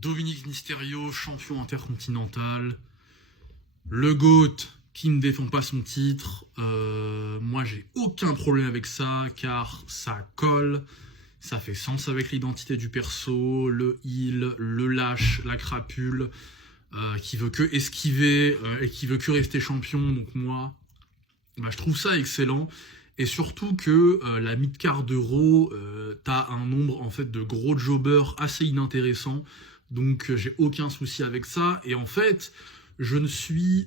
Dominic Mysterio, champion intercontinental. Le GOAT qui ne défend pas son titre. Moi, j'ai aucun problème avec ça, car ça colle. Ça fait sens avec l'identité du perso, le heel, le lâche, la crapule, qui veut que esquiver et qui veut que rester champion. Donc moi, je trouve ça excellent. Et surtout que la mid-card de Raw, t'as un nombre en fait de gros jobbers assez inintéressants. Donc j'ai aucun souci avec ça. Et en fait, je ne suis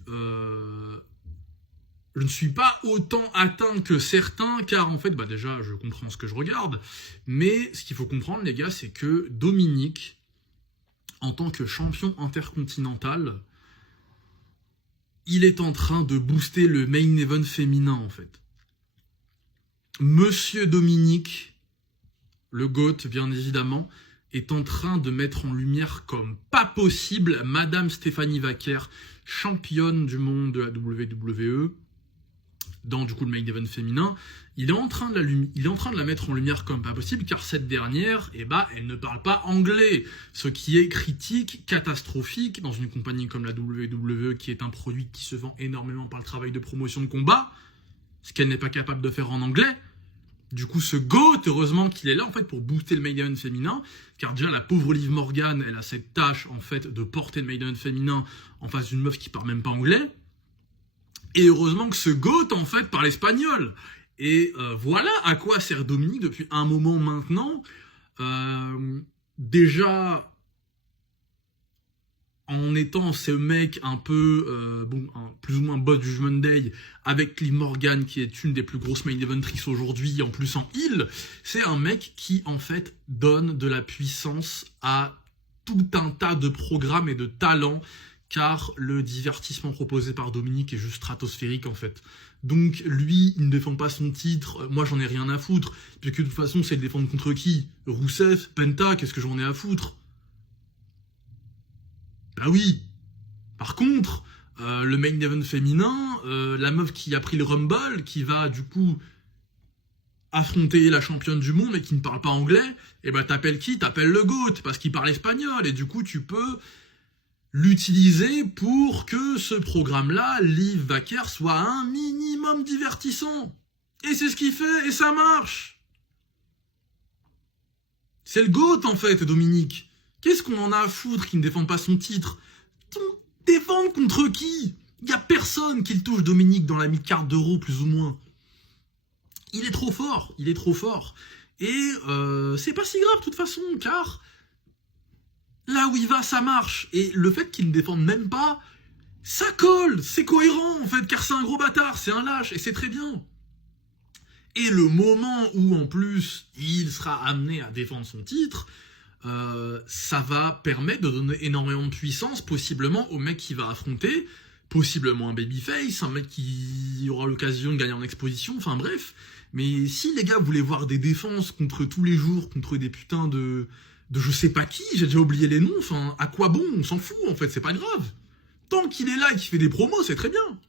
pas autant atteint que certains, car en fait, déjà, je comprends ce que je regarde, mais ce qu'il faut comprendre, les gars, c'est que Dominic, en tant que champion intercontinental, il est en train de booster le main event féminin, en fait. Monsieur Dominic, le GOAT, bien évidemment, est en train de mettre en lumière comme pas possible Madame Stephanie Vaquer, championne du monde de la WWE, dans du coup le main event féminin. Il est en train de la mettre en lumière comme pas possible, car cette dernière, elle ne parle pas anglais, ce qui est critique, catastrophique dans une compagnie comme la WWE, qui est un produit qui se vend énormément par le travail de promotion de combat, ce qu'elle n'est pas capable de faire en anglais. Du coup, ce GOAT, heureusement qu'il est là en fait pour booster le main event féminin, car déjà la pauvre Liv Morgan, elle a cette tâche en fait de porter le main event féminin en face d'une meuf qui parle même pas anglais. Et heureusement que ce GOAT en fait parle espagnol. Et voilà à quoi sert Dominic depuis un moment maintenant. Déjà, en étant ce mec un peu, plus ou moins boss du Judgment Day, avec Liv Morgan, qui est une des plus grosses main eventrices aujourd'hui, en plus en heel, c'est un mec qui, en fait, donne de la puissance à tout un tas de programmes et de talents, car le divertissement proposé par Dominic est juste stratosphérique, en fait. Donc, lui, il ne défend pas son titre, moi, j'en ai rien à foutre, puisque de toute façon, c'est le défendre contre qui? Rousseff, Penta, qu'est-ce que j'en ai à foutre? Bah oui. Par contre, le main event féminin, la meuf qui a pris le Rumble, qui va du coup affronter la championne du monde mais qui ne parle pas anglais, et t'appelles qui? T'appelles le GOAT, parce qu'il parle espagnol, et du coup tu peux l'utiliser pour que ce programme-là, Liv Vaquer, soit un minimum divertissant. Et c'est ce qu'il fait, et ça marche. C'est le GOAT en fait, Dominic. Qu'est-ce qu'on en a à foutre qu'il ne défend pas son titre? Défendre contre qui? Il n'y a personne qui le touche, Dominic, dans la mid-card d'Euro, plus ou moins. Il est trop fort, Et c'est pas si grave, de toute façon, car là où il va, ça marche. Et le fait qu'il ne défende même pas, ça colle, c'est cohérent, en fait, car c'est un gros bâtard, c'est un lâche, et c'est très bien. Et le moment où, en plus, il sera amené à défendre son titre, ça va permettre de donner énormément de puissance, possiblement au mec qui va affronter, possiblement un babyface, un mec qui aura l'occasion de gagner en exposition, enfin bref. Mais si les gars voulaient voir des défenses contre tous les jours, contre des putains de je sais pas qui, j'ai déjà oublié les noms, enfin à quoi bon, on s'en fout en fait, c'est pas grave. Tant qu'il est là et qu'il fait des promos, c'est très bien.